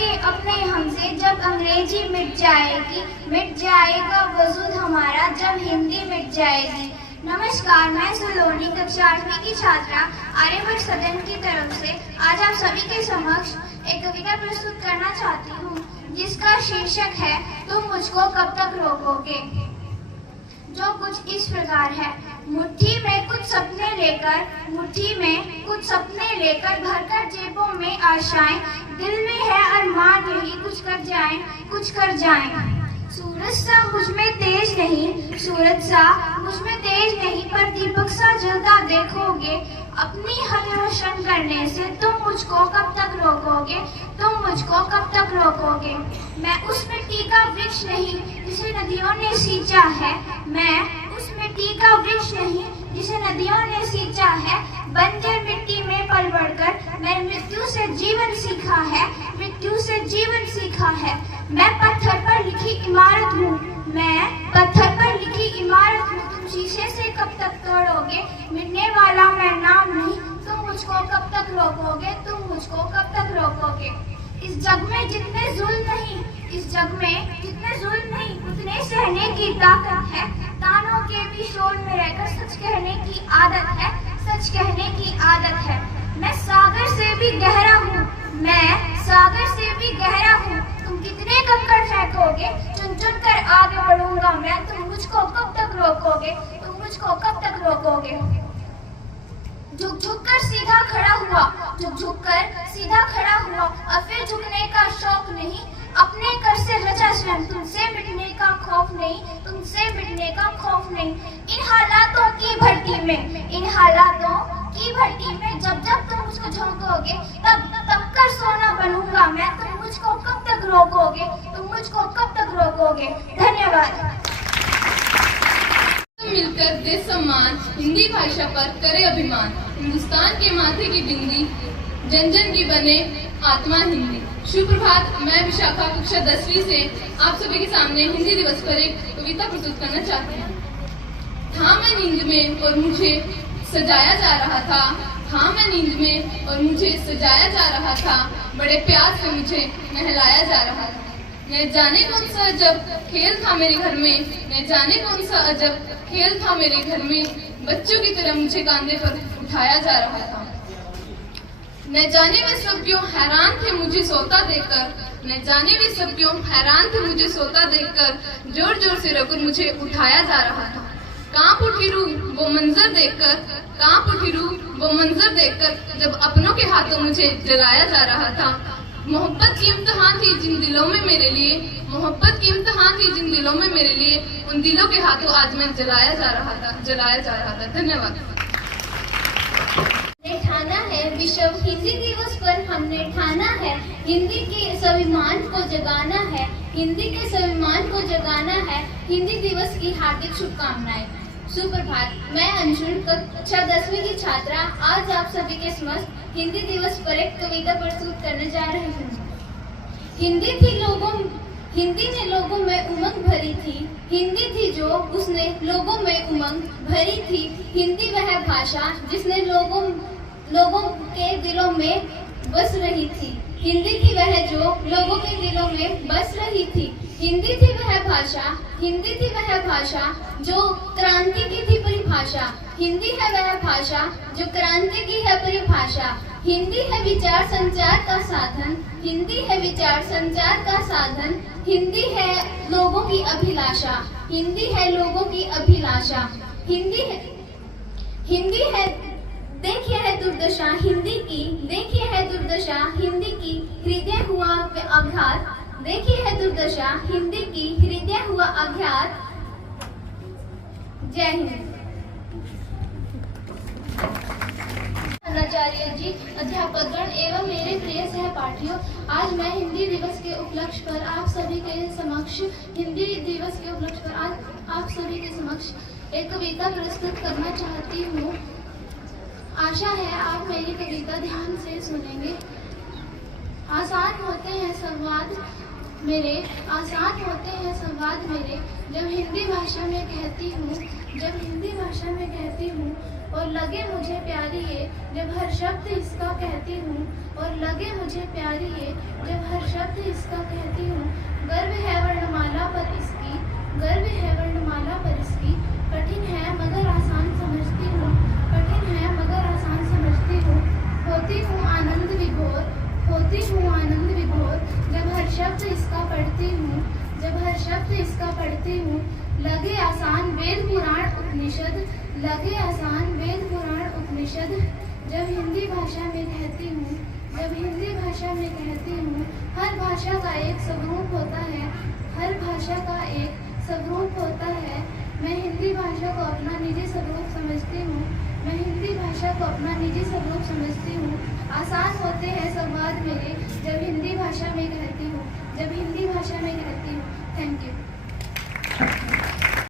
जाएंगे अपने हमसे जब अंग्रेजी मिट जाएगी, मिट जाएगा वजूद हमारा जब हिंदी मिट जाएगी। नमस्कार, मैं सलोनी कक्षा 8वीं की छात्रा आर्यभट्ट सदन की तरफ से आज आप सभी के समक्ष एक कविता प्रस्तुत करना चाहती हूँ, जिसका शीर्षक है तुम मुझको कब तक रोकोगे। जो कुछ इस प्रकार है। मुट्ठी में कुछ सपने लेकर, मुट्ठी में कुछ सपने लेकर भरकर जेबों में आशाएं, दिल में है अरमान यही कुछ कर जाएं, कुछ कर जाएं। सूरज सा मुझ में तेज नहीं, सूरज सा मुझ में तेज नहीं, पर दीपक सा जलता देखोगे। अपनी हद रोशन करने से तुम मुझको कब तक रोकोगे, तुम मुझको कब तक रोकोगे। मैं उस मिट्टी का वृक्ष नहीं जिसे नदियों ने सींचा है, मैं उस मिट्टी का वृक्ष नहीं जिसे नदियों ने सींचा है। बंजर मिट्टी में पल बढ़कर मैंने मृत्यु से जीवन सीखा है, मृत्यु से जीवन सीखा है। मैं पत्थर पर लिखी इमारत हूँ, मैं पत्थर पर लिखी इमारत हूँ। तुम शीशे से कब तक तोड़ोगे, मिटने वाला मैं नाम नहीं। तुम मुझको कब तक रोकोगे, तुम मुझको कब तक रोकोगे। इस जग में जितने जुल्म नहीं, इस जग में जितने जुल्म नहीं, उतने सहने की ताकत है। तानों के भी शोर में रहकर सच कहने की आदत है, सच कहने की आदत है। मैं सागर से भी गहरा हूँ, मैं सागर से भी गहरा हूँ। तुम कितने कंकड़ फेंकोगे, चुन चुन कर आगे बढ़ूंगा मैं। तुम मुझको कब तक रोकोगे, तुम मुझको कब तक रोकोगे। झुक झुक कर सीधा खड़ा हुआ, झुक झुक कर सीधा खड़ा हुआ, और फिर झुकने का शौक नहीं। अपने कर से रचा स्वयं, तुमसे मिटने का खौफ नहीं, तुमसे मिटने का खौफ नहीं। इन हालातों की भट्टी में, इन हालातों की भट्टी में जब जब तुम मुझको झोंकोगे, तब तब कर सोना बनूंगा मैं। तुम मुझको कब तक रोकोगे, तुम मुझको कब तक रोकोगे। धन्यवाद। मिलकर देश सम्मान, हिंदी भाषा पर करे अभिमान। हिंदुस्तान के माथे की बिंदी, जन जन की बने आत्मा हिंदी। सुप्रभात, मैं विशाखा कक्षा 10वीं से आप सभी के सामने हिंदी दिवस पर एक कविता प्रस्तुत करना चाहती हूँ। था मैं नींद में और मुझे सजाया जा रहा था, था मैं नींद में और मुझे सजाया जा रहा था। बड़े प्यार से मुझे नहलाया जा रहा था। न जाने कौन सा अजब खेल था मेरे घर में, न जाने कौन सा अजब खेल था मेरे घर में। बच्चों की तरह मुझे कांधे पर उठाया जा रहा था। न जाने वे सब क्यों हैरान थे मुझे सोता देखकर, न जाने वे सब क्यों हैरान थे मुझे सोता देखकर। जोर जोर से रगुर मुझे उठाया जा रहा था। कांप उठी रूह वो मंजर देखकर, कांप उठी रूह वो मंजर देखकर, जब अपनों के हाथों मुझे जलाया जा रहा था। मोहब्बत की इम्तिहान थी जिन दिलों में मेरे लिए, मोहब्बत की इम्तिहान थी जिन दिलों में मेरे लिए। उन दिलों के हाथों आज मैं जलाया जा रहा था, जलाया जा रहा था। धन्यवाद। ठाना है विश्व हिंदी दिवस पर हमने ठाना है हिंदी के स्वाभिमान को जगाना है, हिंदी के स्वाभिमान को जगाना है। हिंदी दिवस की हार्दिक शुभकामनाएं। सुप्रभात, मैं अंशुल कक्षा 10वीं की छात्रा आज आप सभी के समक्ष हिंदी दिवस पर एक कविता प्रस्तुत करने जा रही हूँ। हिंदी ने लोगों में उमंग भरी थी, हिंदी थी जो उसने लोगों में उमंग भरी थी। हिंदी वह भाषा जिसने लोगों के दिलों में बस रही थी, हिंदी थी वह जो लोगों के दिलों में बस रही थी। हिंदी थी वह भाषा, हिंदी थी वह भाषा जो क्रांति की थी परिभाषा। हिंदी है वह भाषा जो क्रांति की है परिभाषा। हिंदी है विचार संचार का साधन, हिंदी है विचार संचार का साधन। हिंदी है लोगों की अभिलाषा, हिंदी है लोगों की अभिलाषा। हिंदी है देखिए है दुर्दशा हिंदी की, देखिए है दुर्दशा हिंदी की, हृदय हुआ आघात। देखिए है दुर्दशा हिंदी की, हृदय हुआ आघात। जय हिंद। आचार्य जी, अध्यापकगण एवं मेरे प्रिय सहपाठियों, आज मैं हिंदी दिवस के उपलक्ष्य पर आप सभी के समक्ष हिंदी दिवस के उपलक्ष्य पर आज आप सभी के समक्ष एक कविता प्रस्तुत करना चाहती हूँ। आशा है आप मेरी कविता ध्यान से सुनेंगे। आसान होते हैं संवाद मेरे, आसान होते हैं संवाद मेरे, जब हिंदी भाषा में कहती हूँ, जब हिंदी भाषा में कहती हूँ। और लगे मुझे प्यारी ये जब हर शब्द इसका कहती हूँ, और लगे मुझे प्यारी ये जब हर शब्द अर्थ इसका पढ़ती हूँ। लगे आसान वेद पुराण उपनिषद, लगे आसान वेद पुराण उपनिषद। जब हिंदी भाषा में कहती हूँ, जब हिंदी भाषा में कहती हूँ, हर भाषा का एक स्वरूप होता है, हर भाषा का एक स्वरूप होता है। मैं हिंदी भाषा को अपना निजी स्वरूप समझती हूँ, मैं हिंदी भाषा को अपना निजी स्वरूप समझती हूँ। आसान होते हैं संवाद मेरे जब हिंदी भाषा में कहती हूँ, जब हिंदी भाषा में कहती हूँ। Thank you.